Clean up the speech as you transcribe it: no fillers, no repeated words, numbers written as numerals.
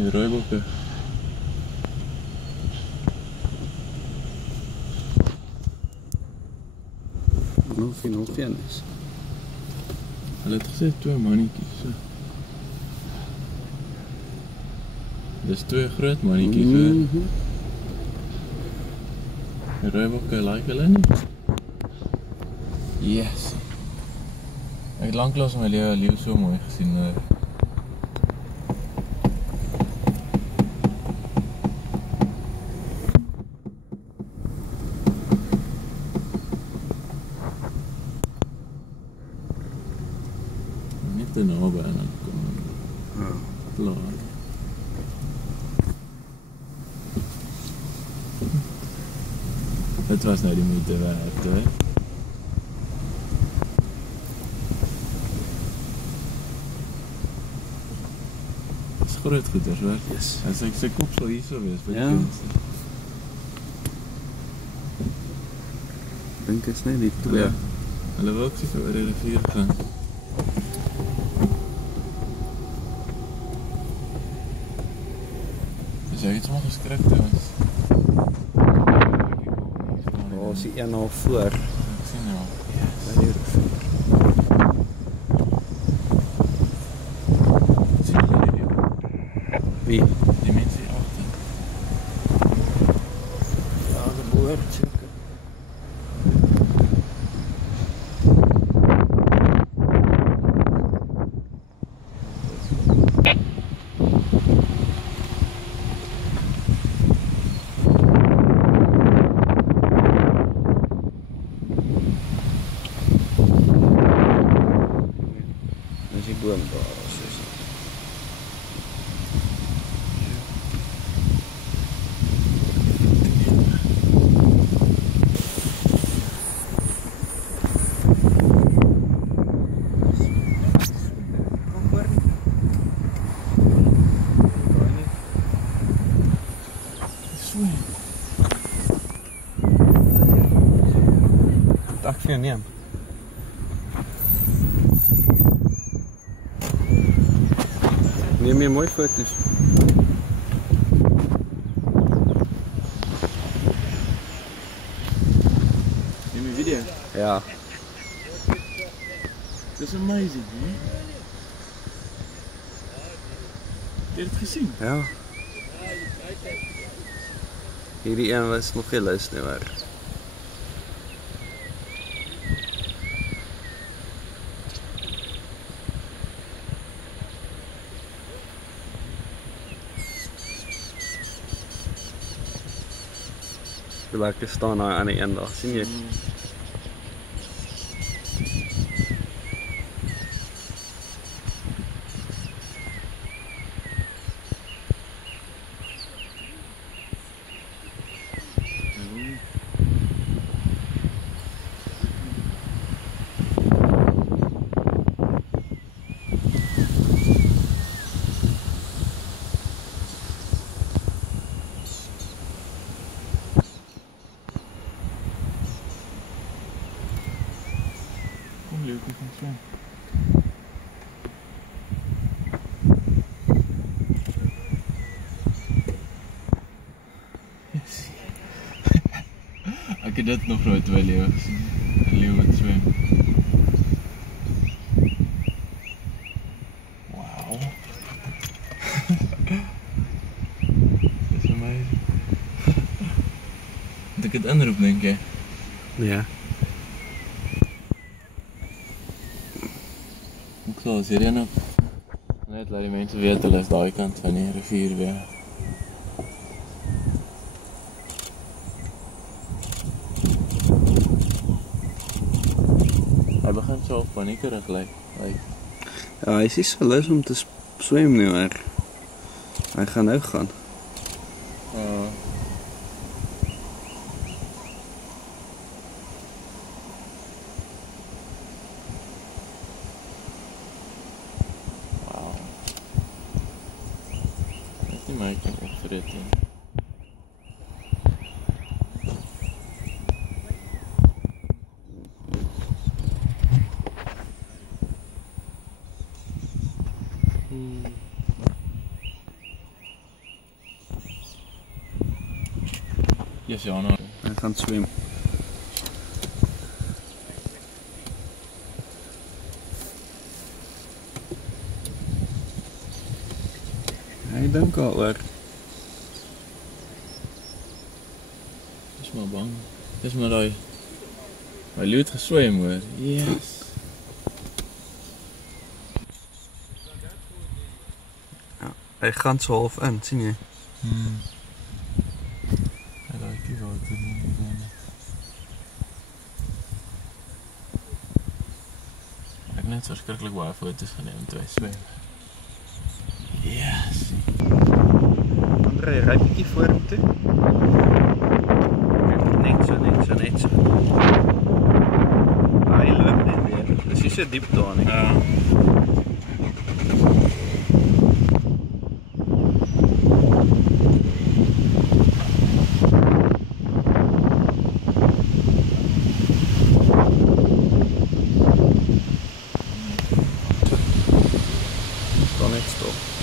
Die rooibokke. Of jy nog een is. Hulle het gesê 2 mannetjies. So. Dis 2 groot mannetjies hoor. Die rooibokke like hulle nie. Yes. Ek het lanklaas in my lewe so mooi gesien hoor. Net te naby en dan kom klaar. Dit was nou die moeite werd hoor. Dis groot goeders hoor. Yes. As ek sy kop sal hier so wees, wat Ja. Dink is net die 2. Hulle wil ook seker oor die rivier gaan. Dus jy het sommer geskrik trouwens. Daar is die een al voor. Ek sien nou. By die rivier. Sien jy die? Wie? Die mense hier agter. Ja, die behoort seker. Dis die boom daar, soos. Ek vir jou neem. Neem jy mooi foto's. Neem jy video? Ja. Dis amazing, hè? Jy het dit gesien? Ja. Hierdie een was nog geen lus nie, maar lekker staan daar aan die eendag, sien jy? Kom leuk, ek gaan swem. Yes. Ek het dit nog nooit 2 leeuwe gesien. 'n Leeu wat swem. Wow. Dis amazing. Moet ek dit inroep, dink jy? Ja. Ek sal as hierheen op net laat die mense weet hulle is daai kant van die rivier weer. Hy begin so paniekerig lyk. Ja, hy is nie so lus om te swem nie, maar hy gaan nou gaan. Wow. Net nie my kan opvreet nie. 1 Januarie. Hy gaan swem. Hy dink daaroor. Dis maar bang. Dis maar daai. My leeu het geswem hoor. Yes. Hy gaan so half in, sien jy? Hy daai water nie dan. Ek het net so skrikkelik baie foto's geneem toe hy swem. Yes. André, ry bietjie vorentoe. Net so. Hy loop net weer. Dis nie so diep daar nie. Ja. Staan net stil.